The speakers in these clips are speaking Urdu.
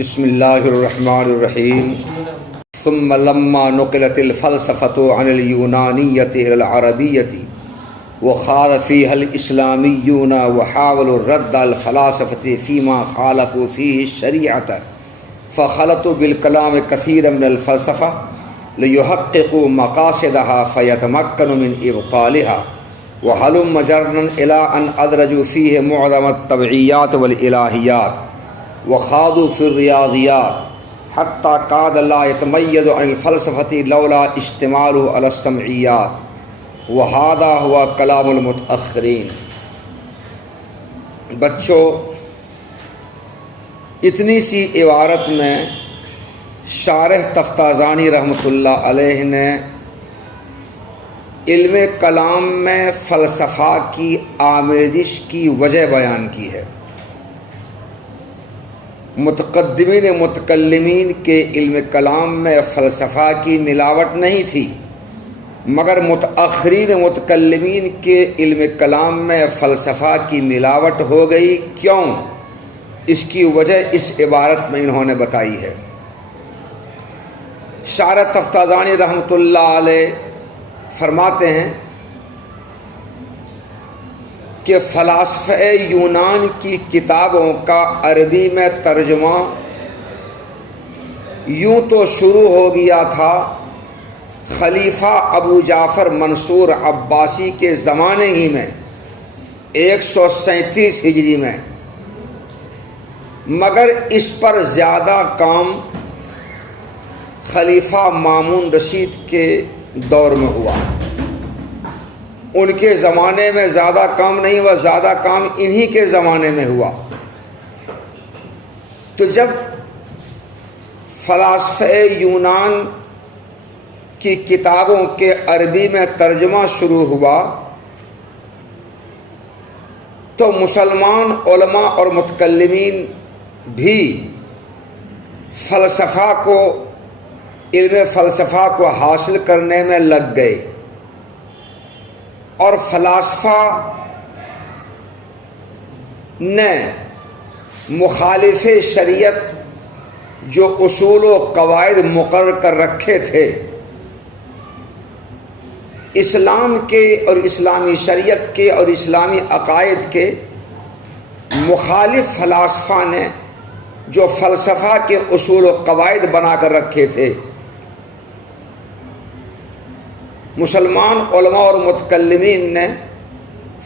بسم اللہ الرحمن الرحیم ثم لما نقلت الفلسفة عن اليونانية إلى العربية وخاض فيها الإسلاميون وحاولوا الرد على الفلاسفة فيما خالفوا فيه الشريعة فخلطوا بالكلام كثيرا من الفلسفة ليحققوا مقاصدها فيتمكنوا من إبطالها وهلم جرا إلى أن أدرجوا فيه معظم الطبيعيات والإلهيات وخاضوا في الرياضيات حتى كاد لا يتميز عن الفلسفة لولا اشتماله على السمعيات وهذا هو كلام المتأخرين۔ بچوں، اتنی سی عبارت میں شارح تفتازانی رحمۃ اللہ علیہ نے علم کلام میں فلسفہ کی آمیزش کی وجہ بیان کی ہے۔ متقدمین متکلمین کے علم کلام میں فلسفہ کی ملاوٹ نہیں تھی، مگر متأخرین متکلمین کے علم کلام میں فلسفہ کی ملاوٹ ہو گئی۔ کیوں؟ اس کی وجہ اس عبارت میں انہوں نے بتائی ہے۔ شارح تفتازانی رحمۃ اللہ علیہ فرماتے ہیں کہ فلاسفہ یونان کی کتابوں کا عربی میں ترجمہ یوں تو شروع ہو گیا تھا خلیفہ ابو جعفر منصور عباسی کے زمانے ہی میں 137 ہجری میں، مگر اس پر زیادہ کام خلیفہ مامون رشید کے دور میں ہوا۔ ان کے زمانے میں زیادہ کام نہیں ہوا، زیادہ کام انہی کے زمانے میں ہوا۔ تو جب فلاسفہ یونان کی کتابوں کے عربی میں ترجمہ شروع ہوا تو مسلمان علماء اور متکلمین بھی علم فلسفہ کو حاصل کرنے میں لگ گئے، اور فلاسفہ نے مخالف شریعت جو اصول و قواعد مقرر کر رکھے تھے اسلام کے اور اسلامی شریعت کے اور اسلامی عقائد کے، مخالف فلاسفہ نے جو فلسفہ کے اصول و قواعد بنا کر رکھے تھے، مسلمان علماء اور متکلمین نے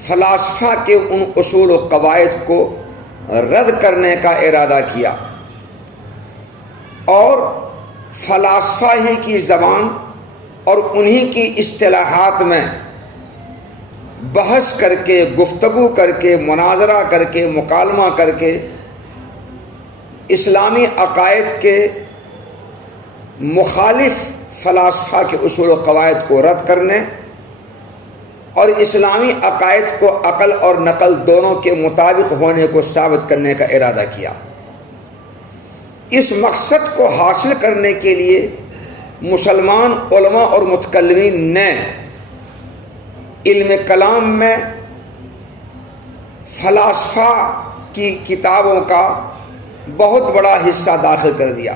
فلاسفہ کے ان اصول و قواعد کو رد کرنے کا ارادہ کیا، اور فلاسفہ ہی کی زبان اور انہی کی اصطلاحات میں بحث کر کے، گفتگو کر کے، مناظرہ کر کے، مکالمہ کر کے اسلامی عقائد کے مخالف فلاسفہ کے اصول و قواعد کو رد کرنے اور اسلامی عقائد کو عقل اور نقل دونوں کے مطابق ہونے کو ثابت کرنے کا ارادہ کیا۔ اس مقصد کو حاصل کرنے کے لیے مسلمان علماء اور متکلمین نے علم کلام میں فلاسفہ کی کتابوں کا بہت بڑا حصہ داخل کر دیا،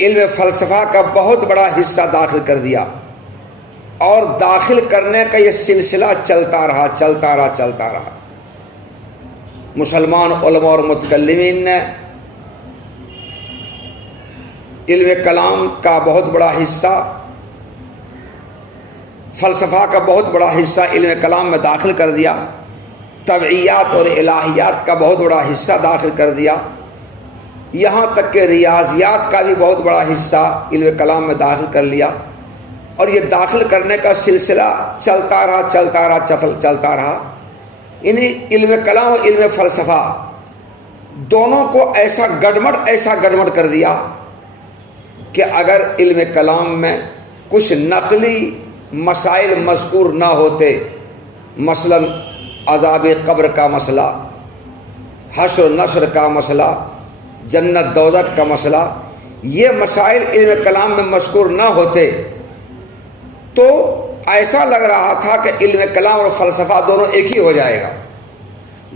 علم فلسفہ کا بہت بڑا حصہ داخل کر دیا، اور داخل کرنے کا یہ سلسلہ چلتا رہا۔ مسلمان علماء اور متکلمین نے علم کلام کا بہت بڑا حصہ، فلسفہ کا بہت بڑا حصہ علم کلام میں داخل کر دیا، طبعیات اور الہیات کا بہت بڑا حصہ داخل کر دیا، یہاں تک کہ ریاضیات کا بھی بہت بڑا حصہ علم کلام میں داخل کر لیا، اور یہ داخل کرنے کا سلسلہ چلتا رہا۔ انہیں علم کلام اور علم فلسفہ دونوں کو ایسا گڑمڑ کر دیا کہ اگر علم کلام میں کچھ نقلی مسائل مذکور نہ ہوتے، مثلا عذاب قبر کا مسئلہ، حشر و نشر کا مسئلہ، جنت دوزخ کا مسئلہ، یہ مسائل علم کلام میں مذکور نہ ہوتے تو ایسا لگ رہا تھا کہ علم کلام اور فلسفہ دونوں ایک ہی ہو جائے گا،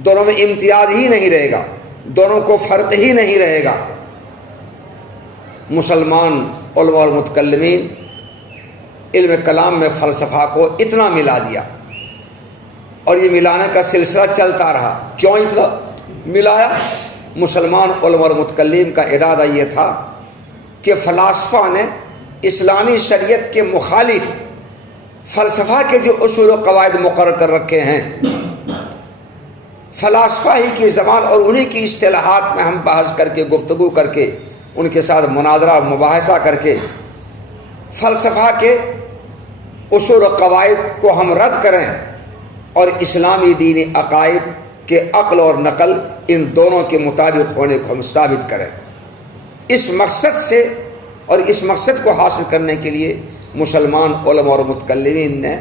دونوں میں امتیاز ہی نہیں رہے گا، دونوں کو فرق ہی نہیں رہے گا، مسلمان علماء اور متکلمین علم کلام میں فلسفہ کو اتنا ملا دیا، اور یہ ملانے کا سلسلہ چلتا رہا۔ کیوں اتنا ملایا؟ مسلمان علماء اور متکلمین کا ارادہ یہ تھا کہ فلاسفہ نے اسلامی شریعت کے مخالف فلسفہ کے جو اصول و قواعد مقرر کر رکھے ہیں، فلاسفہ ہی کی زبان اور انہی کی اصطلاحات میں ہم بحث کر کے، گفتگو کر کے، ان کے ساتھ مناظرہ اور مباحثہ کر کے فلسفہ کے اصول و قواعد کو ہم رد کریں اور اسلامی دینی عقائد کے عقل اور نقل ان دونوں کے مطابق ہونے کو ہم ثابت کریں۔ اس مقصد سے اور اس مقصد کو حاصل کرنے کے لیے مسلمان علماء اور متکلمین نے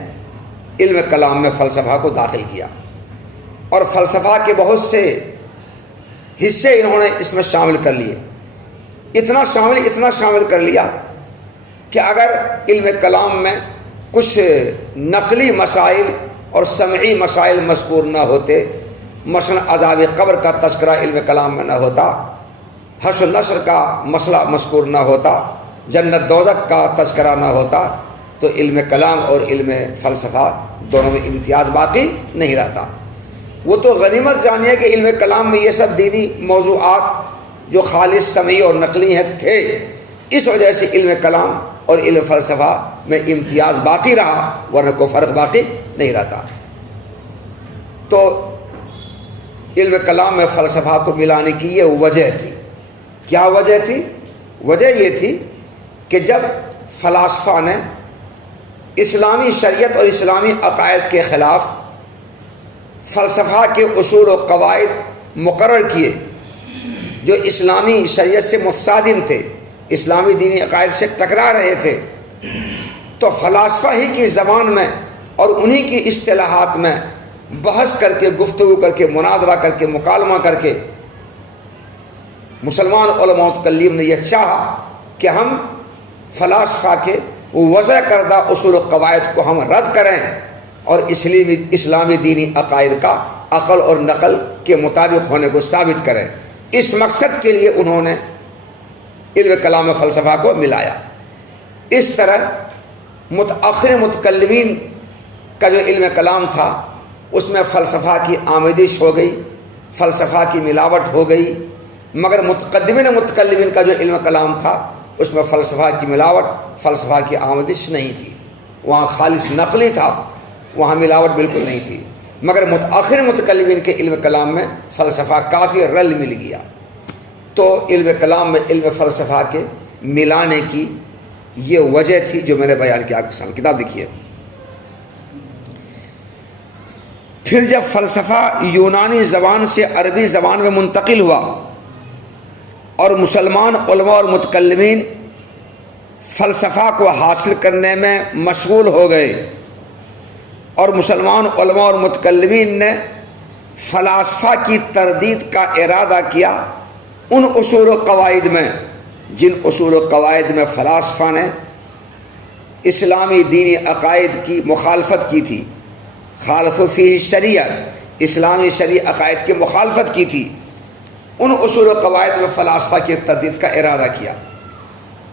علم کلام میں فلسفہ کو داخل کیا، اور فلسفہ کے بہت سے حصے انہوں نے اس میں شامل کر لیے۔ اتنا شامل کر لیا کہ اگر علم کلام میں کچھ نقلی مسائل اور سمعی مسائل مذکور نہ ہوتے، مثلا عذاب قبر کا تذکرہ علم کلام میں نہ ہوتا، حشر نشر کا مسئلہ مذکور نہ ہوتا، جنت دوزخ کا تذکرہ نہ ہوتا، تو علم کلام اور علم فلسفہ دونوں میں امتیاز باقی نہیں رہتا۔ وہ تو غنیمت جانیے کہ علم کلام میں یہ سب دینی موضوعات جو خالص سمعی اور نقلی ہیں تھے، اس وجہ سے علم کلام اور علم فلسفہ میں امتیاز باقی رہا، ورنہ کوئی فرق باقی نہیں رہتا۔ تو علم کلام میں فلسفہ کو ملانے کی یہ وجہ تھی۔ کیا وجہ تھی؟ وجہ یہ تھی کہ جب فلاسفہ نے اسلامی شریعت اور اسلامی عقائد کے خلاف فلسفہ کے اصول و قواعد مقرر کیے جو اسلامی شریعت سے متصادم تھے، اسلامی دینی عقائد سے ٹکرا رہے تھے، تو فلاسفہ ہی کی زبان میں اور انہی کی اصطلاحات میں بحث کر کے، گفتگو کر کے، مناظرہ کر کے، مکالمہ کر کے مسلمان علماء متکلمین نے یہ چاہا کہ ہم فلاسفہ کے وضع کردہ اصول و قواعد کو ہم رد کریں اور اسلامی دینی عقائد کا عقل اور نقل کے مطابق ہونے کو ثابت کریں۔ اس مقصد کے لیے انہوں نے علم کلام و فلسفہ کو ملایا۔ اس طرح متأخر متکلمین کا جو علم کلام تھا اس میں فلسفہ کی آمیزش ہو گئی، فلسفہ کی ملاوٹ ہو گئی، مگر متقدمین متکلمین کا جو علم کلام تھا اس میں فلسفہ کی ملاوٹ، فلسفہ کی آمیزش نہیں تھی، وہاں خالص نقلی تھا، وہاں ملاوٹ بالکل نہیں تھی۔ مگر متأخر متکلمین کے علم کلام میں فلسفہ کافی رل مل گیا۔ تو علم کلام میں علم فلسفہ کے ملانے کی یہ وجہ تھی جو میں نے بیان کیا آپ کے سامنے۔ کتاب دیکھیے۔ پھر جب فلسفہ یونانی زبان سے عربی زبان میں منتقل ہوا اور مسلمان علماء اور متکلمین فلسفہ کو حاصل کرنے میں مشغول ہو گئے، اور مسلمان علماء اور متکلمین نے فلاسفہ کی تردید کا ارادہ کیا ان اصول و قواعد میں جن اصول و قواعد میں فلاسفہ نے اسلامی دینی عقائد کی مخالفت کی تھی، خالف فی شریعت، اسلامی شرعی عقائد کی مخالفت کی تھی، ان اصول و قواعد میں فلاسفہ کی تردید کا ارادہ کیا۔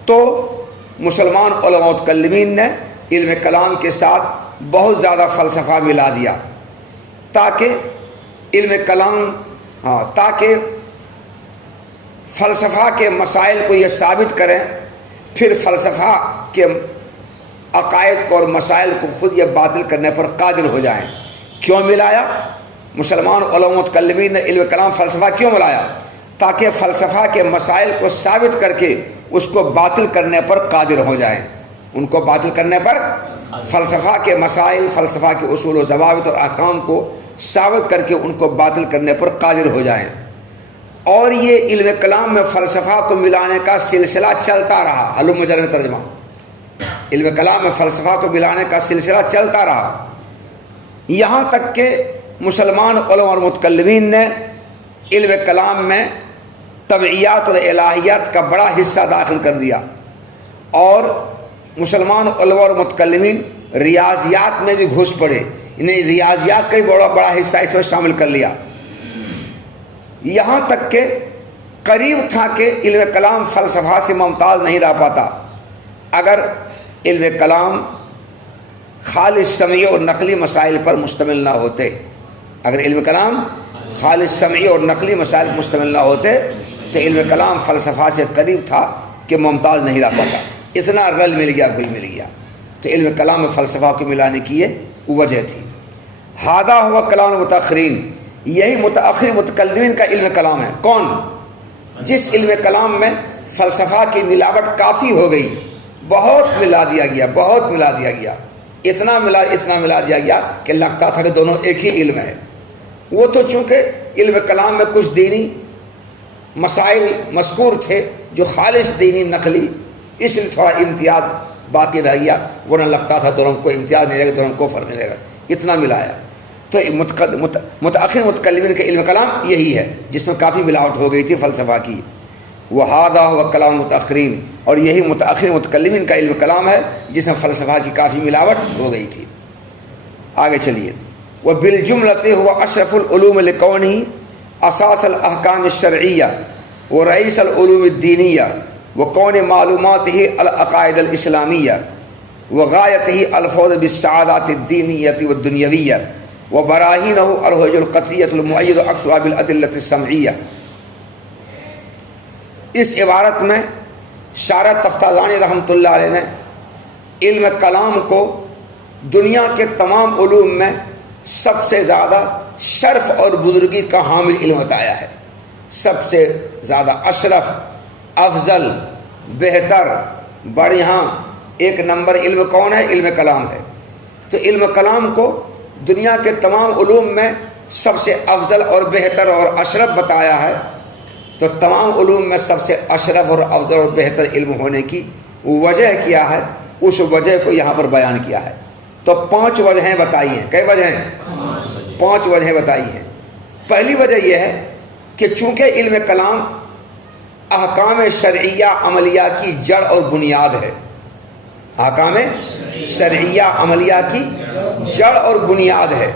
تو مسلمان علماء متکلمین نے علم کلام کے ساتھ بہت زیادہ فلسفہ ملا دیا تاکہ تاکہ فلسفہ کے مسائل کو یہ ثابت کریں، پھر فلسفہ کے عقائد کو اور مسائل کو خود یہ باطل کرنے پر قادر ہو جائیں۔ کیوں ملایا؟ مسلمان علماء متکلمین نے علم کلام فلسفہ کیوں ملایا؟ تاکہ فلسفہ کے مسائل کو ثابت کر کے اس کو باطل کرنے پر قادر ہو جائیں۔ ان کو باطل کرنے پر، فلسفہ کے مسائل، فلسفہ کے اصول و ضوابط اور احکام کو ثابت کر کے ان کو باطل کرنے پر قادر ہو جائیں۔ اور یہ علم کلام میں فلسفہ کو ملانے کا سلسلہ چلتا رہا۔ علوم مجرد ترجمہ، علم کلام میں فلسفہ کو ملانے کا سلسلہ چلتا رہا، یہاں تک کہ مسلمان علماء اور متکلمین نے علم کلام میں طبعیات اور الہیات کا بڑا حصہ داخل کر دیا، اور مسلمان علماء اور متکلمین ریاضیات میں بھی گھس پڑے، انہیں ریاضیات کا بھی بڑا حصہ اس میں شامل کر لیا، یہاں تک کہ قریب تھا کہ علم کلام فلسفہ سے ممتاز نہیں رہ پاتا اگر علم کلام خالص سمعی اور نقلی مسائل پر مشتمل نہ ہوتے. اگر علم کلام خالص سمعی اور نقلی مسائل پر مشتمل نہ ہوتے تو علم کلام فلسفہ سے قریب تھا کہ ممتاز نہیں رہ پاتا. اتنا رل مل گیا، گل مل گیا. تو علم کلام میں فلسفہ کو ملانے کی یہ وجہ تھی. ہادہ ہوا کلام المتاخرین، یہی متأخر متکلمین کا علم کلام ہے. کون؟ جس علم کلام میں فلسفہ کی ملاوٹ کافی ہو گئی، بہت ملا دیا گیا، بہت ملا دیا گیا، اتنا ملا دیا گیا کہ لگتا تھا کہ دونوں ایک ہی علم ہے. وہ تو چونکہ علم کلام میں کچھ دینی مسائل مذکور تھے جو خالص دینی نقلی، اس لیے تھوڑا امتیاز باقی رہ گیا، ورنہ لگتا تھا دونوں کو امتیاز نہیں رہے گا، دونوں کو فرق نہیں رہے گا. اتنا ملایا. تو متأخر متکلمین کا علم کلام یہی ہے جس میں کافی ملاوٹ ہو گئی تھی فلسفہ کی. وَهَذَا هُوَ كَلَامُ الْمُتَأَخِّرِينَ، اور یہی متأخر متکلمین کا علم کلام ہے جس میں فلسفہ کی کافی ملاوٹ ہو گئی تھی. آگے چلیے. وَبِالْجُمْلَةِ هُوَ أَشْرَفُ الْعُلُومِ لِكَوْنِهِ أَسَاسَ الْأَحْكَامِ الشَّرْعِيَّةِ وَرَئِيسَ الْعُلُومِ الدِّينِيَّةِ وَكَوْنِ مَعْلُومَاتِهِ الْعَقَائِدَ الْإِسْلَامِيَّةِ وَغَايَتِهِ الْفَوْزُ بِالسَّعَادَةِ الدِّينِيَّةِ وَالدُّنْيَوِيَّةِ وَبَرَاهِينُهُ الْحُجَّةُ الْقَطْعِيَّةُ الْمُؤَيِّدَةُ أَكْثَرُهَا بِالْأَدِلَّةِ السَّمْعِيَّةِ. اس عبارت میں شارح تفتازانی رحمۃ اللہ علیہ نے علم کلام کو دنیا کے تمام علوم میں سب سے زیادہ شرف اور بزرگی کا حامل علم بتایا ہے. سب سے زیادہ اشرف، افضل، بہتر، بڑھیا، ایک نمبر علم کون ہے؟ علم کلام ہے. تو علم کلام کو دنیا کے تمام علوم میں سب سے افضل اور بہتر اور اشرف بتایا ہے. تو تمام علوم میں سب سے اشرف اور افضل اور بہتر علم ہونے کی وجہ کیا ہے، اس وجہ کو یہاں پر بیان کیا ہے. تو 5 وجہیں بتائی ہیں. کئی وجہ ہیں؟ 5 وجہیں بتائی ہیں. پہلی وجہ یہ ہے کہ چونکہ علم کلام احکام شرعیہ عملیہ کی جڑ اور بنیاد ہے. احکام شرعیہ عملیہ کی جڑ اور بنیاد ہے.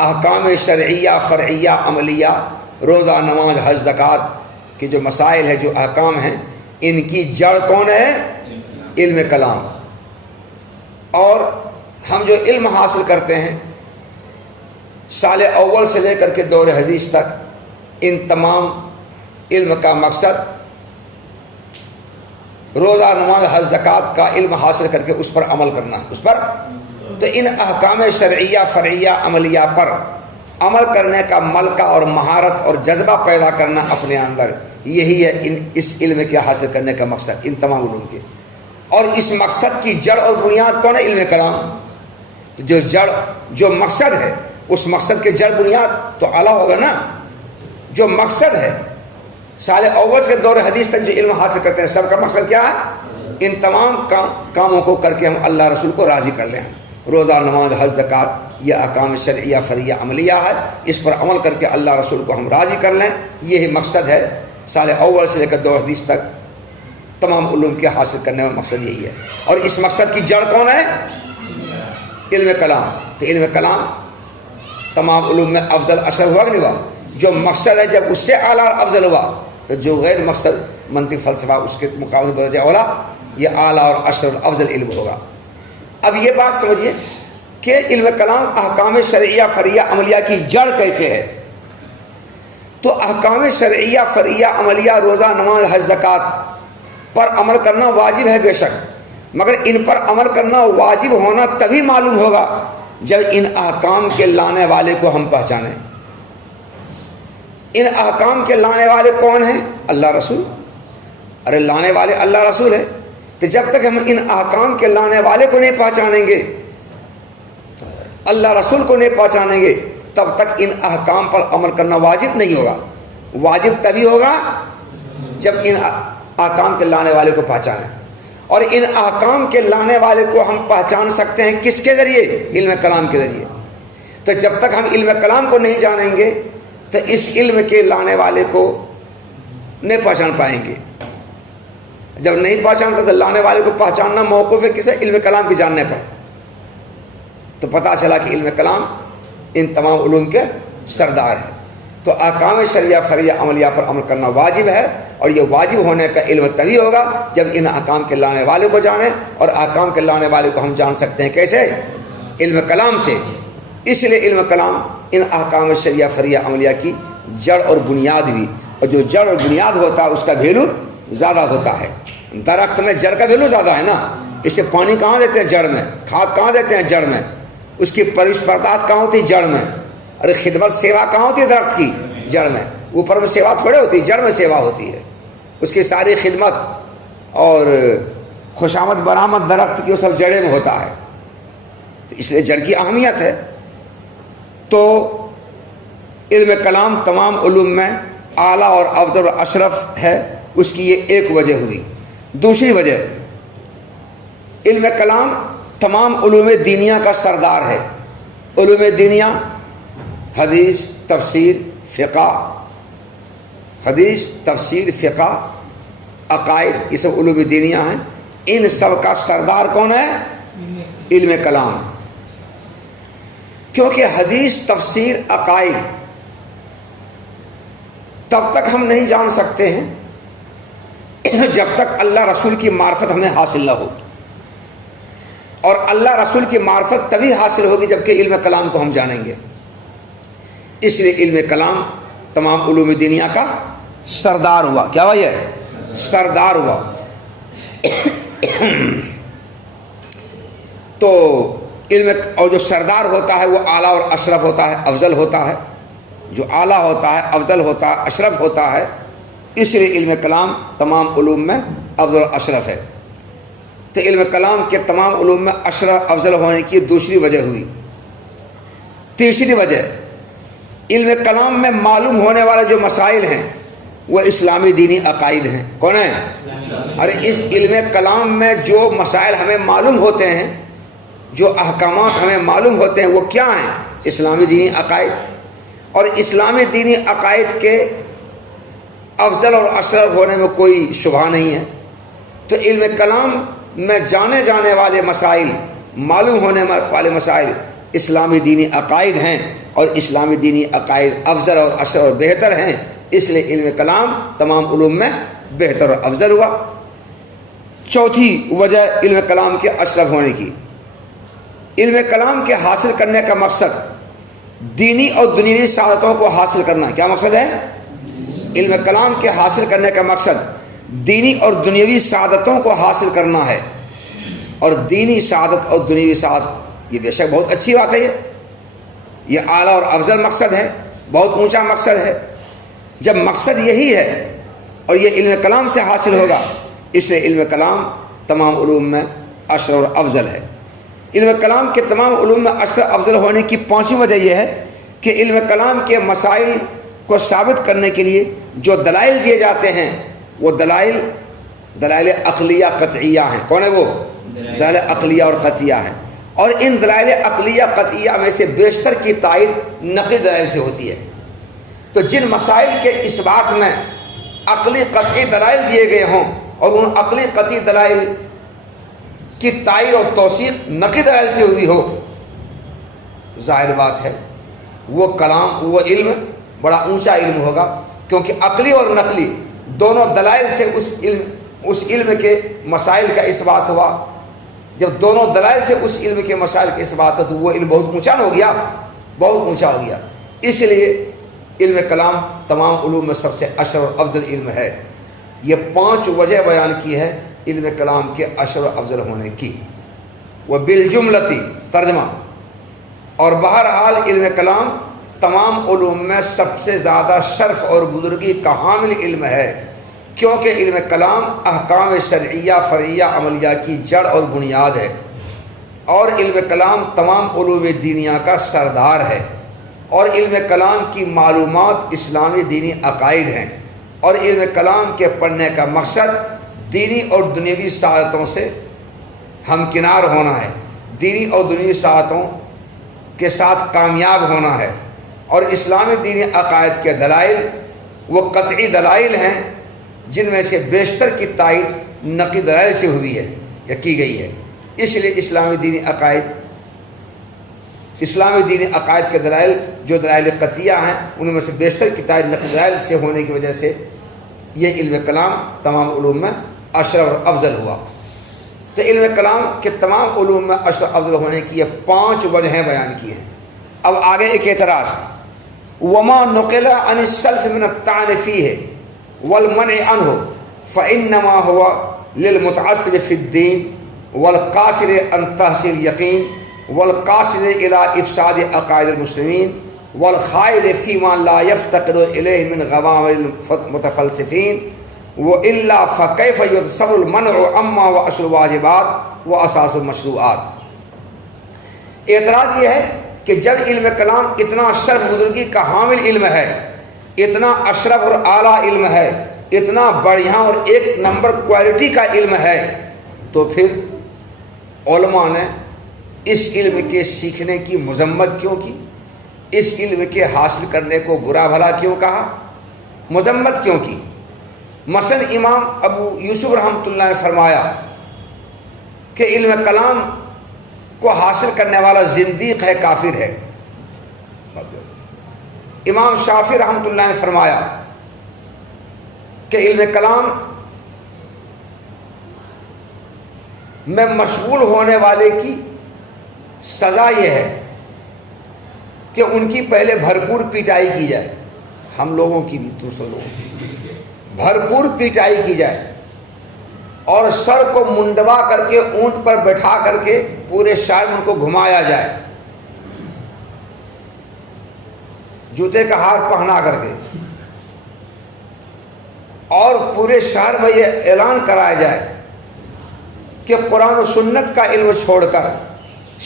احکام شرعیہ فرعیہ عملیہ، روزہ، نماز، حج، زکوٰۃ کے جو مسائل ہیں، جو احکام ہیں، ان کی جڑ کون ہے؟ علم کلام. اور ہم جو علم حاصل کرتے ہیں سال اول سے لے کر کے دور حدیث تک، ان تمام علم کا مقصد روزہ، نماز، حج، زکوٰۃ کا علم حاصل کر کے اس پر عمل کرنا ہے. اس پر تو ان احکام شرعیہ فرعیہ عملیہ پر عمل کرنے کا ملکہ اور مہارت اور جذبہ پیدا کرنا اپنے اندر، یہی ہے اس علم کے حاصل کرنے کا مقصد ان تمام علوم کے. اور اس مقصد کی جڑ اور بنیاد کون ہے؟ علم کلام. تو جو جڑ، جو مقصد ہے، اس مقصد کے جڑ بنیاد تو اعلیٰ ہوگا نا. جو مقصد ہے سال اول سے دور حدیث تک جو علم حاصل کرتے ہیں، سب کا مقصد کیا ہے؟ ان تمام کاموں کو کر کے ہم اللہ رسول کو راضی کر لیں. روزہ، نماز، حج، زکوٰۃ یہ احکام شرعیہ فرعیہ عملیہ ہے، اس پر عمل کر کے اللہ رسول کو ہم راضی کر لیں. یہی مقصد ہے سال اول سے لے کر دور حدیث تک تمام علوم کے حاصل کرنے کا مقصد یہی ہے. اور اس مقصد کی جڑ کون ہے؟ علم کلام. تو علم کلام تمام علوم میں افضل اشرف ہوا کہ نہیں ہوا؟ جو مقصد ہے جب اس سے اعلیٰ اور افضل ہوا تو جو غیر مقصد منطق فلسفہ اس کے مقابلے بدرجہ اولا یہ اعلیٰ اور اشرف افضل علم ہوگا. اب یہ بات سمجھیے کہ علم کلام احکام شرعیہ فرعیہ عملیہ کی جڑ کیسے ہے. تو احکام شرعیہ فرعیہ عملیہ، روزہ، نماز، حج، زکوٰۃ پر عمل کرنا واجب ہے بے شک، مگر ان پر عمل کرنا واجب ہونا تبھی معلوم ہوگا جب ان احکام کے لانے والے کو ہم پہچانیں. ان احکام کے لانے والے کون ہیں؟ اللہ رسول. ارے لانے والے اللہ رسول ہے. تو جب تک ہم ان احکام کے لانے والے کو نہیں پہچانیں گے، اللہ رسول کو نہیں پہچانیں گے، تب تک ان احکام پر عمل کرنا واجب نہیں ہوگا. واجب تبھی ہوگا جب ان احکام کے لانے والے کو پہچانیں. اور ان احکام کے لانے والے کو ہم پہچان سکتے ہیں کس کے ذریعے؟ علم کلام کے ذریعے. تو جب تک ہم علم کلام کو نہیں جانیں گے تو اس علم کے لانے والے کو نہیں پہچان پائیں گے. جب نہیں پہچان تو لانے والے کو پہچاننا موقوف ہے کسے؟ علم کلام کے جاننے پر. تو پتہ چلا کہ علم کلام ان تمام علوم کے سردار ہے. تو احکام شرعیہ فرعیہ عملیہ پر عمل کرنا واجب ہے، اور یہ واجب ہونے کا علم تبھی ہوگا جب ان احکام کے لانے والے کو جانیں، اور احکام کے لانے والے کو ہم جان سکتے ہیں کیسے؟ علم کلام سے۔ اس لیے علم کلام ان احکام شرعیہ فرعیہ عملیہ کی جڑ اور بنیاد بھی، اور جو جڑ اور بنیاد ہوتا ہے اس کا ویلو زیادہ ہوتا ہے۔ درخت میں جڑ کا ویلو زیادہ ہے نا، اس سے پانی کہاں دیتے ہیں؟ جڑ میں۔ کھاد کہاں دیتے ہیں؟ جڑ میں۔ اس کی پرورش برداشت کہاں ہوتی ہے؟ جڑ میں۔ ارے خدمت سیوا کہاں ہوتی ہے؟ درخت کی جڑ میں۔ اوپر میں سیوا تھوڑے ہوتی ہے، جڑ میں سیوا ہوتی ہے۔ اس کی ساری خدمت اور خوشامد برآمد درخت کی وہ سب جڑے میں ہوتا ہے، تو اس لیے جڑ کی اہمیت ہے۔ تو علم کلام تمام علوم میں اعلیٰ اور افضل اور اشرف ہے، اس کی یہ ایک وجہ ہوئی۔ دوسری وجہ، علم کلام تمام علوم دینیا کا سردار ہے۔ علوم دینیا حدیث، تفسیر، فقہ، حدیث، تفسیر، فقہ، عقائد، یہ سب علوم دینیا ہیں۔ ان سب کا سردار کون ہے؟ علم کلام۔ کیونکہ حدیث، تفسیر، عقائد تب تک ہم نہیں جان سکتے ہیں جب تک اللہ رسول کی معرفت ہمیں حاصل نہ ہو، اور اللہ رسول کی معرفت تبھی حاصل ہوگی جبکہ علم کلام کو ہم جانیں گے۔ اس لیے علم کلام تمام علوم دینیا کا سردار ہوا۔ کیا ہوا؟ یہ سردار ہوا۔ تو علم، اور جو سردار ہوتا ہے وہ اعلیٰ اور اشرف ہوتا ہے، افضل ہوتا ہے۔ جو اعلیٰ ہوتا ہے، افضل ہوتا ہے، اشرف ہوتا ہے، اس لیے علم کلام تمام علوم میں افضل و اشرف ہے۔ تو علم کلام کے تمام علوم میں اشرف افضل ہونے کی دوسری وجہ ہوئی۔ تیسری وجہ، علم کلام میں معلوم ہونے والے جو مسائل ہیں وہ اسلامی دینی عقائد ہیں۔ کون ہیں؟ ارے اس علم کلام میں جو مسائل ہمیں معلوم ہوتے ہیں، جو احکامات ہمیں معلوم ہوتے ہیں، وہ کیا ہیں؟ اسلامی دینی عقائد۔ اور اسلامی دینی عقائد کے افضل اور اشرف ہونے میں کوئی شبہ نہیں ہے۔ تو علم کلام میں جانے جانے والے مسائل، معلوم ہونے والے مسائل اسلامی دینی عقائد ہیں، اور اسلامی دینی عقائد افضل اور اشرف اور بہتر ہیں۔ اس لیے علم کلام تمام علوم میں بہتر اور افضل ہوا۔ چوتھی وجہ علم کلام کے اشرف ہونے کی، علم کلام کے حاصل کرنے کا مقصد دینی اور دنیوی سعادتوں کو حاصل کرنا۔ کیا مقصد ہے؟ علم کلام کے حاصل کرنے کا مقصد دینی اور دنیوی سعادتوں کو حاصل کرنا ہے۔ اور دینی سعادت اور دنیوی سعادت یہ بے شک بہت اچھی بات ہے، یہ اعلیٰ اور افضل مقصد ہے، بہت اونچا مقصد ہے۔ جب مقصد یہی ہے اور یہ علم کلام سے حاصل ہوگا، اس لیے علم کلام تمام علوم میں اشرف اور افضل ہے۔ علم کلام کے تمام علوم میں اشرف افضل ہونے کی پانچویں وجہ یہ ہے کہ علم کلام کے مسائل کو ثابت کرنے کے لیے جو دلائل دیے جاتے ہیں وہ دلائل عقلیہ قطعیہ ہیں۔ کون ہے وہ؟ دلائل عقلیہ اور قطعیہ ہیں۔ اور ان دلائل عقلیہ قطعیہ میں سے بیشتر کی تائید نقلی دلائل سے ہوتی ہے۔ تو جن مسائل کے اس بات میں عقلی قطعی دلائل دیے گئے ہوں اور ان عقلی قطعی دلائل کی تائید اور توثیق نقلی دلائل سے ہوئی ہو، ظاہر بات ہے وہ کلام، وہ علم بڑا اونچا علم ہوگا، کیونکہ عقلی اور نقلی دونوں دلائل سے اس علم کے مسائل کا اثبات ہوا۔ جب دونوں دلائل سے اس علم کے مسائل کا اثبات ہو تو وہ علم بہت اونچا ہو گیا، بہت اونچا ہو گیا۔ اس لیے علم کلام تمام علوم میں سب سے اشرف افضل علم ہے۔ یہ 5 وجہ بیان کی ہے علم کلام کے اشرف افضل ہونے کی۔ وہ بالجملتی ترجمہ، اور بہرحال علم کلام تمام علوم میں سب سے زیادہ شرف اور بزرگی کا حامل علم ہے، کیونکہ علم کلام احکام شرعیہ فرعیہ عملیہ کی جڑ اور بنیاد ہے، اور علم کلام تمام علوم دینیا کا سردار ہے، اور علم کلام کی معلومات اسلامی دینی عقائد ہیں، اور علم کلام کے پڑھنے کا مقصد دینی اور دنیوی سعادتوں سے ہمکنار ہونا ہے، دینی اور دنیوی سعادتوں کے ساتھ کامیاب ہونا ہے۔ اور اسلامی دینی عقائد کے دلائل وہ قطعی دلائل ہیں جن میں سے بیشتر کی تائید نقلی دلائل سے ہوئی ہے یا کی گئی ہے۔ اس لیے اسلامی دینی عقائد اسلامی دینی عقائد کے دلائل جو دلائل قطعیہ ہیں ان میں سے بیشتر کتاب نقل دلائل سے ہونے کی وجہ سے یہ علم کلام تمام علوم میں اشرف اور افضل ہوا۔ تو علم کلام کے تمام علوم میں اشرف افضل ہونے کی یہ 5 وجہیں بیان کی ہیں۔ اب آگے ایک اعتراض، وما نقل عن السلف من الطعن فيه والمنع عنه فإنما هو للمتعصب في الدين والقاصر عن تحصيل اليقين والقاصد إلى إفساد عقائد المسلمين والخائض فيما لا يفتقر إليه من غمام المتفلسفين وإلا فكيف يتصور المنع عما وأصل الواجبات وأساس المشروعات۔ اعتراض یہ ہے کہ جب علم کلام اتنا شرف بزرگی کا حامل علم ہے، اتنا اشرف اور اعلیٰ علم ہے، اتنا بڑھیا اور ایک نمبر کوالٹی کا علم ہے، تو پھر علماء نے اس علم کے سیکھنے کی مذمت کیوں کی؟ اس علم کے حاصل کرنے کو برا بھلا کیوں کہا؟ مذمت کیوں کی؟ مثلا امام ابو یوسف رحمۃ اللہ نے فرمایا کہ علم کلام کو حاصل کرنے والا زندیق ہے، کافر ہے۔ امام شافعی رحمۃ اللہ نے فرمایا کہ علم کلام میں مشغول ہونے والے کی سزا یہ ہے کہ ان کی پہلے بھرپور پیٹائی کی جائے، ہم لوگوں کی بھی، دوسرے لوگوں کی بھرپور پیٹائی کی جائے، اور سر کو منڈوا کر کے اونٹ پر بٹھا کر کے پورے شہر میں ان کو گھمایا جائے، جوتے کا ہار پہنا کر کے، اور پورے شہر میں یہ اعلان کرایا جائے کہ قرآن و سنت کا علم چھوڑ کر،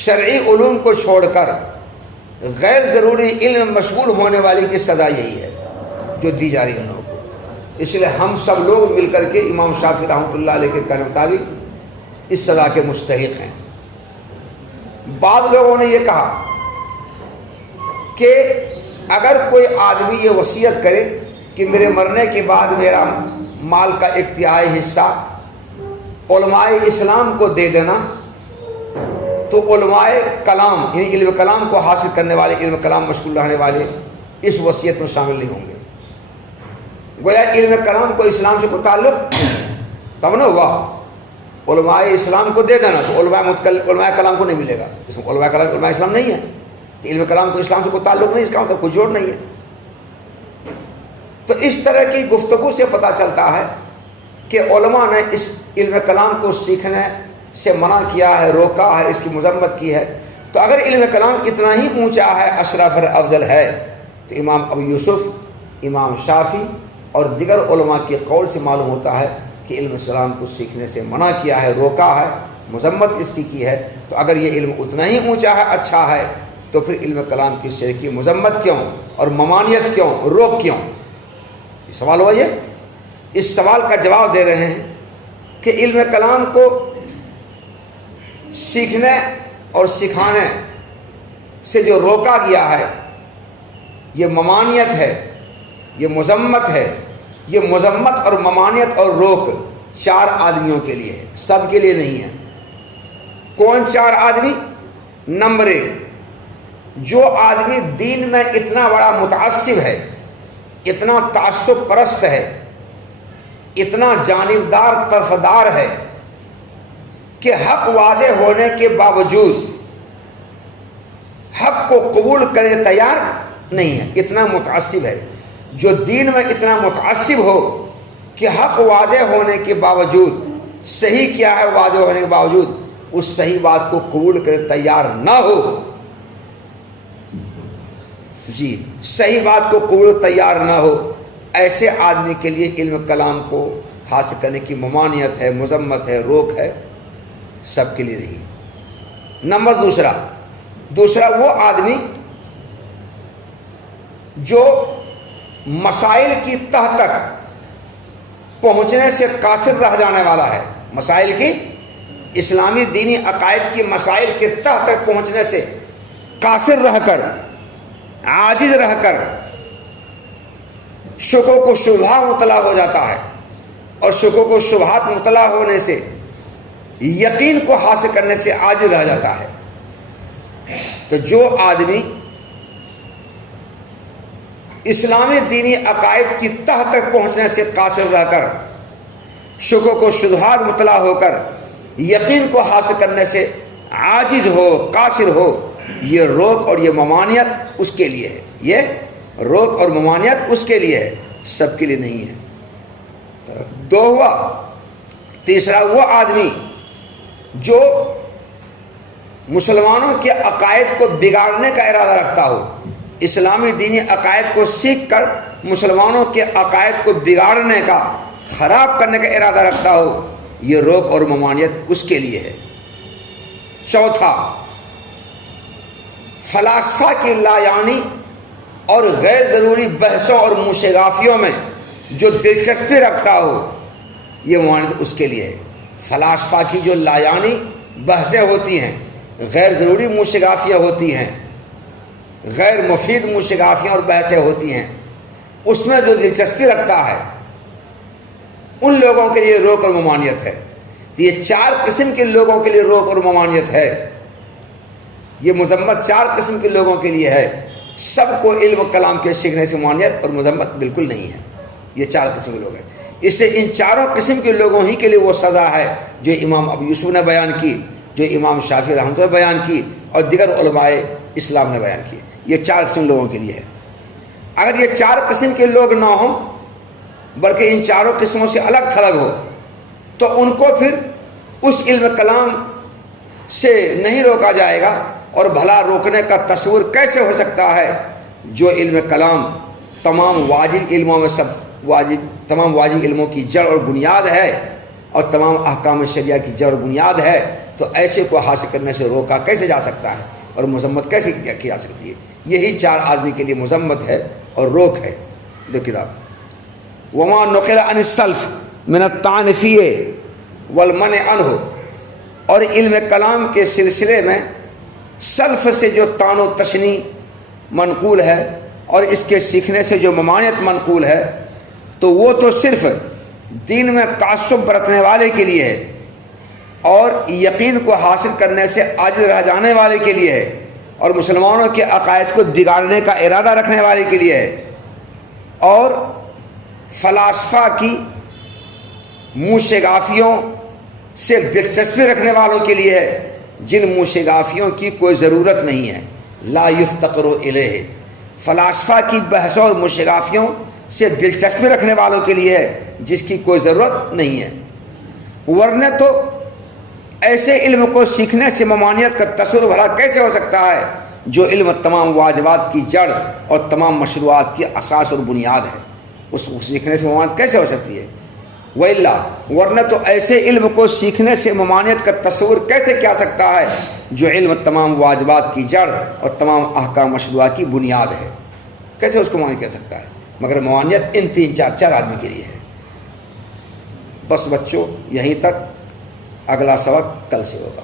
شرعی علوم کو چھوڑ کر غیر ضروری علم مشغول ہونے والی کی سزا یہی ہے جو دی جا رہی ہے ان لوگوں کو۔ اس لیے ہم سب لوگ مل کر کے امام شافعی رحمۃ اللہ علیہ کے کہنے مطابق اس سزا کے مستحق ہیں۔ بعض لوگوں نے یہ کہا کہ اگر کوئی آدمی یہ وصیت کرے کہ میرے مرنے کے بعد میرا مال کا ایک تہائی حصہ علماء اسلام کو دے دینا، تو علماء کلام یعنی علم کلام کو حاصل کرنے والے، علم کلام مشغول رہنے والے اس وصیت میں شامل نہیں ہوں گے۔ گویا علم کلام کو اسلام سے کوئی تعلق تب نہ ہوا، علماء اسلام کو دے دینا تو علماء کلام کو نہیں ملے گا، اس میں علماء کلام علماء اسلام نہیں ہے، کہ علم کلام کو اسلام سے کوئی تعلق نہیں، اس کا مطلب کوئی جوڑ نہیں ہے۔ تو اس طرح کی گفتگو سے پتہ چلتا ہے کہ علماء نے اس علم کلام کو سیکھنے سے منع کیا ہے، روکا ہے، اس کی مذمت کی ہے۔ تو اگر علم کلام اتنا ہی اونچا ہے، اشرف اور افضل ہے، تو امام ابو یوسف، امام شافعی اور دیگر علماء کے قول سے معلوم ہوتا ہے کہ علم کلام کو سیکھنے سے منع کیا ہے، روکا ہے، مذمت اس کی ہے۔ تو اگر یہ علم اتنا ہی اونچا ہے، اچھا ہے، تو پھر علم کلام کی شرک کی مذمت کیوں اور ممانعت کیوں، روک کیوں؟ یہ سوال ہوا۔ یہ اس سوال کا جواب دے رہے ہیں کہ علم کلام کو سیکھنے اور سکھانے سے جو روکا گیا ہے، یہ ممانعت ہے، یہ مذمت ہے۔ یہ مذمت اور ممانعت اور روک 4 آدمیوں کے لیے ہے، سب کے لیے نہیں ہے۔ کون 4 آدمی؟ نمبر 1، جو آدمی دین میں اتنا بڑا متعصب ہے، اتنا تعصب پرست ہے، اتنا جانبدار طرفدار ہے کہ حق واضح ہونے کے باوجود حق کو قبول کرنے تیار نہیں ہے، اتنا متعصب ہے۔ جو دین میں اتنا متعصب ہو کہ حق واضح ہونے کے باوجود، صحیح کیا ہے واضح ہونے کے باوجود اس صحیح بات کو قبول کرنے تیار نہ ہو، جی صحیح بات کو قبول تیار نہ ہو، ایسے آدمی کے لیے علم کلام کو حاصل کرنے کی ممانعت ہے، مذمت ہے، روک ہے، سب کے لیے نہیں۔ نمبر دوسرا وہ آدمی جو مسائل کی تہ تک پہنچنے سے قاصر رہ جانے والا ہے، مسائل کی، اسلامی دینی عقائد کی مسائل کے تہ تک پہنچنے سے قاصر رہ کر، عاجز رہ کر شکوک و شبہات مبتلا ہو جاتا ہے، اور شکوک و شبہات مبتلا ہونے سے یقین کو حاصل کرنے سے عاجز رہ جاتا ہے۔ تو جو آدمی اسلامی دینی عقائد کی تہ تک پہنچنے سے قاصر رہ کر، شکوک و شبہات مطلع ہو کر یقین کو حاصل کرنے سے عاجز ہو، قاصر ہو، یہ روک اور یہ ممانعت اس کے لیے ہے، یہ روک اور ممانعت اس کے لیے ہے، سب کے لیے نہیں ہے۔ دو ہوا۔ تیسرا وہ آدمی جو مسلمانوں کے عقائد کو بگاڑنے کا ارادہ رکھتا ہو، اسلامی دینی عقائد کو سیکھ کر مسلمانوں کے عقائد کو بگاڑنے کا، خراب کرنے کا ارادہ رکھتا ہو، یہ روک اور ممانعت اس کے لیے ہے۔ چوتھا، فلاسفہ کی لایعنی اور غیر ضروری بحثوں اور موشگافیوں میں جو دلچسپی رکھتا ہو، یہ ممانعت اس کے لیے ہے۔ فلاسفہ کی جو لایعنی بحثیں ہوتی ہیں، غیر ضروری موشگافیاں ہوتی ہیں، غیر مفید موشگافیاں اور بحثیں ہوتی ہیں، اس میں جو دلچسپی رکھتا ہے، ان لوگوں کے لیے روک اور ممانعت ہے۔ یہ چار قسم کے لوگوں کے لیے روک اور ممانعت ہے۔ یہ مذمت چار قسم کے لوگوں کے لیے ہے۔ سب کو علم و کلام کے سیکھنے سے ممانعت اور مذمت بالکل نہیں ہے۔ یہ چار قسم کے لوگ ہیں۔ اس سے ان چاروں قسم کے لوگوں ہی کے لیے وہ سزا ہے جو امام ابو یوسف نے بیان کی، جو امام شافعی رحمۃ اللہ نے بیان کی، اور دیگر علماء اسلام نے بیان کی۔ یہ چار قسم لوگوں کے لیے ہے۔ اگر یہ چار قسم کے لوگ نہ ہوں، بلکہ ان چاروں قسموں سے الگ تھلگ ہو، تو ان کو پھر اس علم کلام سے نہیں روکا جائے گا۔ اور بھلا روکنے کا تصور کیسے ہو سکتا ہے جو علم کلام تمام واجب علموں میں تمام واجب علموں کی جڑ اور بنیاد ہے، اور تمام احکام شریعہ کی جڑ اور بنیاد ہے، تو ایسے کو حاصل کرنے سے روکا کیسے جا سکتا ہے اور مذمت کیسے کی جا سکتی ہے؟ یہی چار آدمی کے لیے مذمت ہے اور روک ہے۔ دو کتاب وما نقل عن السلف من الطعن فیہ والمنع عنہ، اور علم کلام کے سلسلے میں سلف سے جو طعن و تشنیع منقول ہے اور اس کے سیکھنے سے جو ممانعت منقول ہے، تو وہ تو صرف دین میں تعصب برتنے والے کے لیے ہے، اور یقین کو حاصل کرنے سے عاجز رہ جانے والے کے لیے ہے، اور مسلمانوں کے عقائد کو بگاڑنے کا ارادہ رکھنے والے کے لیے ہے، اور فلاسفہ کی موشگافیوں سے دلچسپی رکھنے والوں کے لیے ہے، جن موشگافیوں کی کوئی ضرورت نہیں ہے۔ لا یفتقر الیہ، فلاسفہ کی بحثوں اور موشگافیوں سے دلچسپی رکھنے والوں کے لیے ہے جس کی کوئی ضرورت نہیں ہے۔ ورنہ تو ایسے علم کو سیکھنے سے ممانعت کا تصور بھلا کیسے ہو سکتا ہے جو علم تمام واجبات کی جڑ اور تمام مشروعات کی اساس اور بنیاد ہے؟ اس کو سیکھنے سے ممانعت کیسے ہو سکتی ہے؟ وَإِلَّا، ورنہ تو ایسے علم کو سیکھنے سے ممانعت کا تصور کیسے کیا سکتا ہے جو علم تمام واجبات کی جڑ اور تمام احکام مشروعات کی بنیاد ہے؟ کیسے اس کو ممانعت کہہ سکتا ہے؟ مگر ممانعت ان تین چار آدمی کے لیے ہے۔ بس بچوں، یہیں تک، اگلا سبق کل سے ہوگا۔